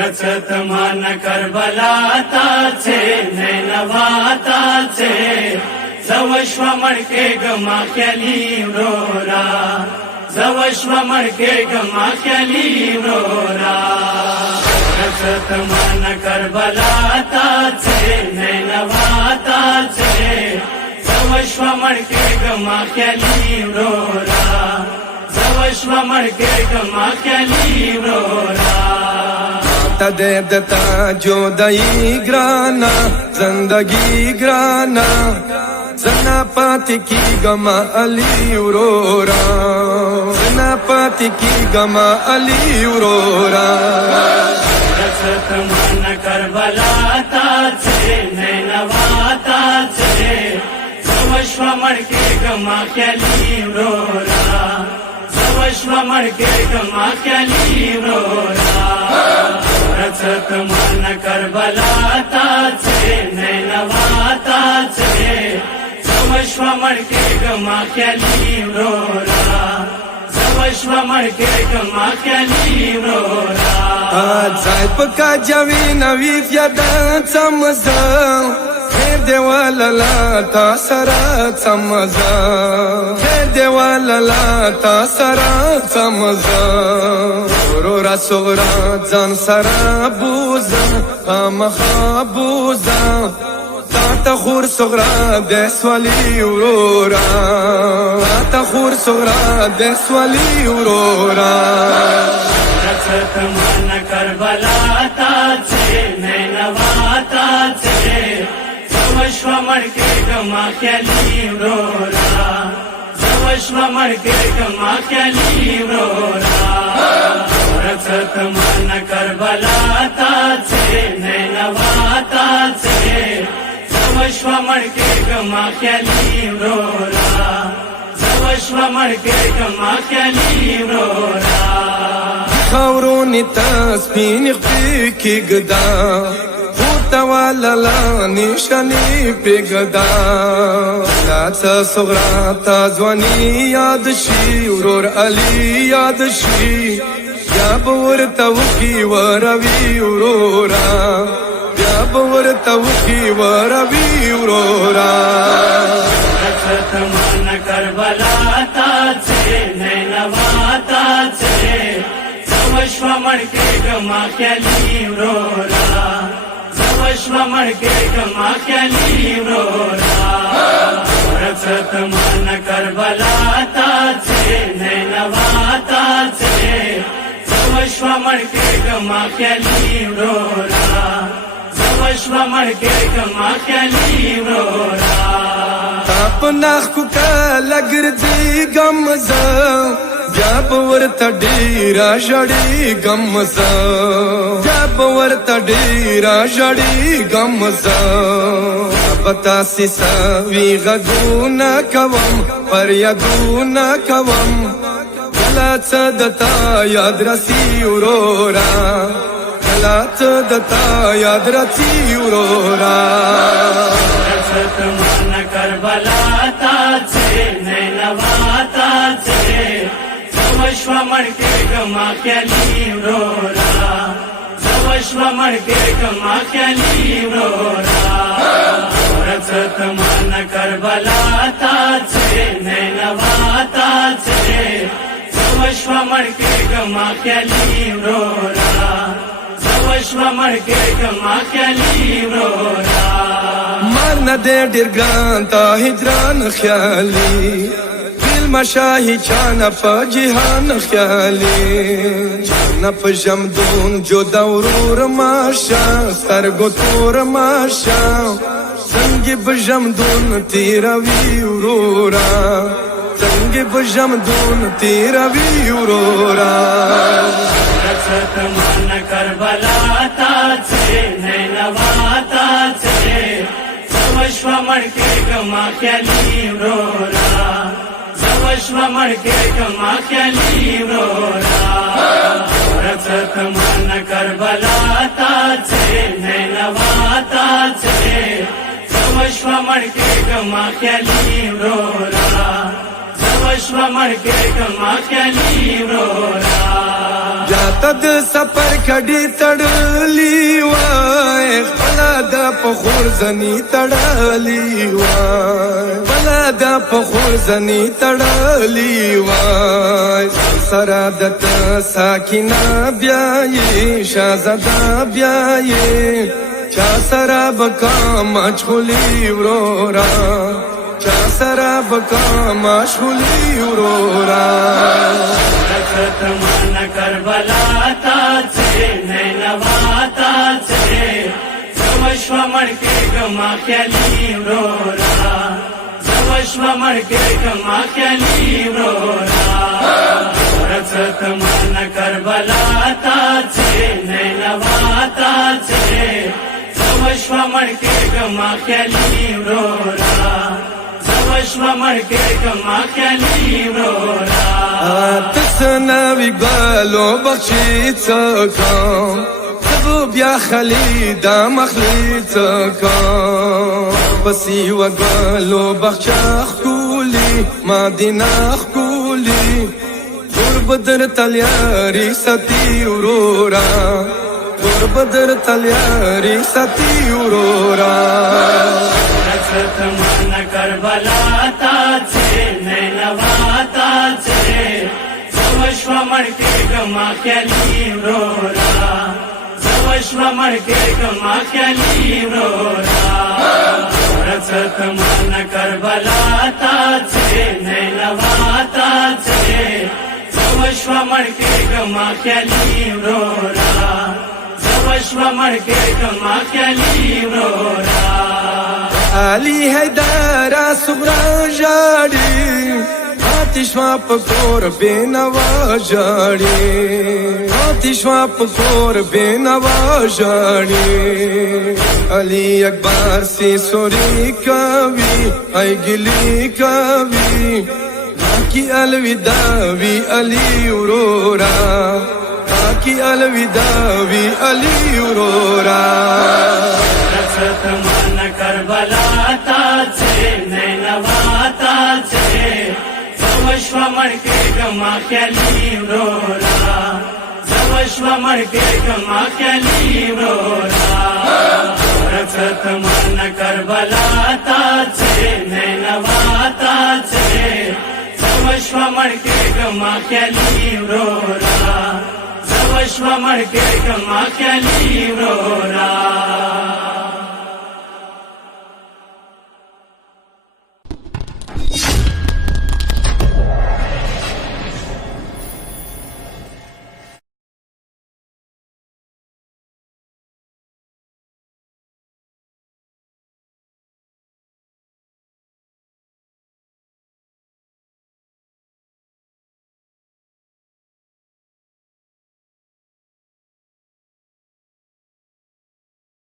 रचत मन करबला ताचे नैनवा ताचे जवश्व मडके गमा केली रोरा जवश्व मडके गमा केली रोरा रचत मन करबला ताचे नैनवा ताचे जवश्व मडके गमा केली रोरा जवश्व मडके गमा केली रोरा देता जोदाई ग्राना जिंदगी ग्राना जना पाती की गमा अली उरोरा जना पाती की गमा अली उरोरा रचत मन करबला ताचे नैनवा ताचे जवश्व मडके गमा केली रोरा जवश्व मडके गमा केली रोरा रचत मन करबला ताचे नैनवा ताचे जवश्व मडके गमा केली रोरा जवश्व मडके गमा केली रोरा जायप का जावी नवी यादा समजा हे देवाला ता सरा समजा हे देवाला ता सरा समजा रोरा सोरा जन सरा बुजा हम बुजा تا خور صغرا دسوالی اورورا تا خور صغرا دسوالی اورورا رچت من کربلا تاچه نینوا تاچه جوشو مڈکے گما کلی اورورا جوشو مڈکے گما کلی اورورا رچت من کربلا تاچه نینوا تاچه जवश्व मडके गमा केली रोरा जवश्व मडके गमा केली रोरा خاورونی تسبین خفی کی گدا خوتا والا نشانی پیگدا لاتا صغرا تا زوانی یاد شی ورور علی یاد شی یا بور توکی وروی ورورا یا بور توکی وروی ورورا رچت من کربلا تاچه نینوا تاچه जवश्व मडके गमा केली रोरा जवश्व मडके गमा केली रोरा रचत मन करबला ताचे नैनवा ताचे जवश्व मडके गमा केली रोरा जवश्व मडके गमा केली रोरा अपना खुका लगर्दी गमजा जब वर्ता डेरा जड़ी गमजा जब वर्ता डेरा जड़ी गमजा बतासी सवी गदूना कवम पर यदूना कवम गला चदता याद रसी उरोरा गला चदता याद रसी उरोरा रचत मन करबला ताचे नैनवा ताचे जवश्व मडके गमा केली रोरा जवश्व मडके गमा केली रोरा रचत मन करबला ताचे नैनवा ताचे जवश्व मडके गमा केली रोरा जवश्व मडके गमा केली रोरा मन दे डिरगान ता हिजरान ख्याली مشاهی چانا پا جهان خیالی چانا پا جمدون جو دورور ماشا سترگو تور ماشا سنگی پا جمدون تیروی ورورا سنگی پا جمدون تیروی ورورا رچت من کربلا تاچه نینوا تاچه جوشو مڈکے گما کلی ورورا जवश्व मडके गमा केली रोरा रचत मन करबला ताचे नैनवा ताचे जवश्व मडके गमा केली रोरा जवश्व मडके गमा केली रोरा जातद सफर खडी तड زنی تړلی وای بلا دا په خور زنی تړلی وای سره د ساکینه بیاي شهزاده بیاي چا سره بکا مشغولی ورورا چا سره بکا مشغولی ورورا رکھت من کربلا تا سے نینوا تا سے زوشو مر کے گما خیالی ورورا زوشو مر کے گما خیالی ورورا رکھت من کربلا تا سے نینوا تا سے زوشو مر کے گما خیالی ورورا زوشو مر کے گما خیالی ورورا تسناوی گالو بخشی چکم تبو بیا خلی دا مخلی چکم بسی و گالو بخشا خکولی مادینا خکولی قرب در تلیاری ستی ورورا قرب در تلیاری ستی ورورا رکھت من کربلا تا سے نینوا تا سے زوشو مر کے گما خیالی ورورا زوشو مر کے گما خیالی ورورا رکھت من کربلا تا سے نینوا تا سے زوشو مر کے گما خیالی ورورا زوشو مر کے گما خیالی ورورا علی حیدارا صبرا جاڑی آتش واپ کور بینوا جاڑی آتش واپ کور بینوا جاڑی علی اکبر سی سوری کبھی ای گلی کبھی کی الوداع وی علی ورورا کی الوداع وی علی ورورا رکھت من کربلا تا سے نینوا تا سے زوشو مر کے گما خیالی ورورا زوشو مر کے گما خیالی ورورا رکھت من کربلا تا سے نینوا تا سے زوشو مر کے گما خیالی ورورا زوشو مر کے گما خیالی ورورا